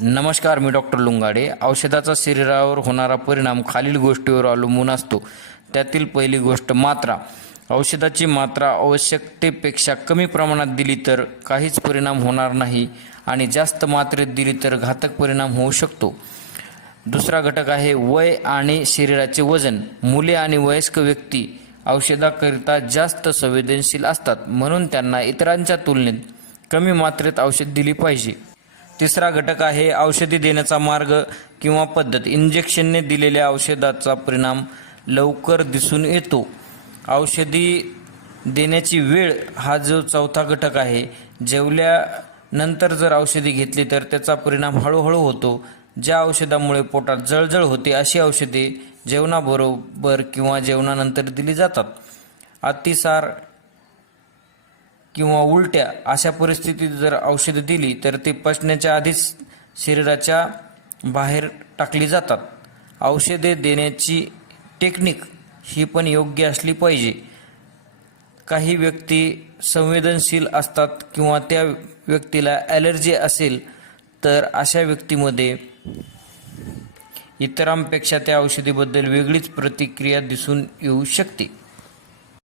नमस्कार मी डॉक्टर लुंगाडे. औषधाचा शरीरावर होणारा परिणाम खालील गोष्टीवर अवलंबून असतो. त्यातील पहिली गोष्ट मात्रा. औषधाची मात्रा आवश्यकतेपेक्षा कमी प्रमाणात दिली तर काहीच परिणाम होणार नाही आणि जास्त मात्रेत दिली तर घातक परिणाम होऊ शकतो. दुसरा घटक आहे वय आणि शरीराचे वजन. मुले आणि वयस्क व्यक्ती औषधाकरिता जास्त संवेदनशील असतात म्हणून त्यांना इतरांच्या तुलनेत कमी मात्रेत औषध दिली पाहिजे. तिसरा घटक आहे औषधी देण्याचा मार्ग किंवा पद्धत. इंजेक्शनने दिलेल्या औषधाचा परिणाम लवकर दिसून येतो. औषधी देण्याची वेळ हा जो चौथा घटक आहे जेवल्यानंतर जर औषधी घेतली तर त्याचा परिणाम हळूहळू होतो. ज्या औषधामुळे पोटात जळजळ होते अशी औषधे जेवणाबरोबर किंवा जेवणानंतर दिली जातात. अतिसार किंवा उलट्या अशा परिस्थितीत जर औषधं दिली तर ते पचण्याच्या आधीच शरीराच्या बाहेर टाकली जातात. औषधे देण्याची टेक्निक ही पण योग्य असली पाहिजे. काही व्यक्ती संवेदनशील असतात किंवा त्या व्यक्तीला ॲलर्जी असेल तर अशा व्यक्तीमध्ये इतरांपेक्षा त्या औषधीबद्दल वेगळीच प्रतिक्रिया दिसून येऊ शकते.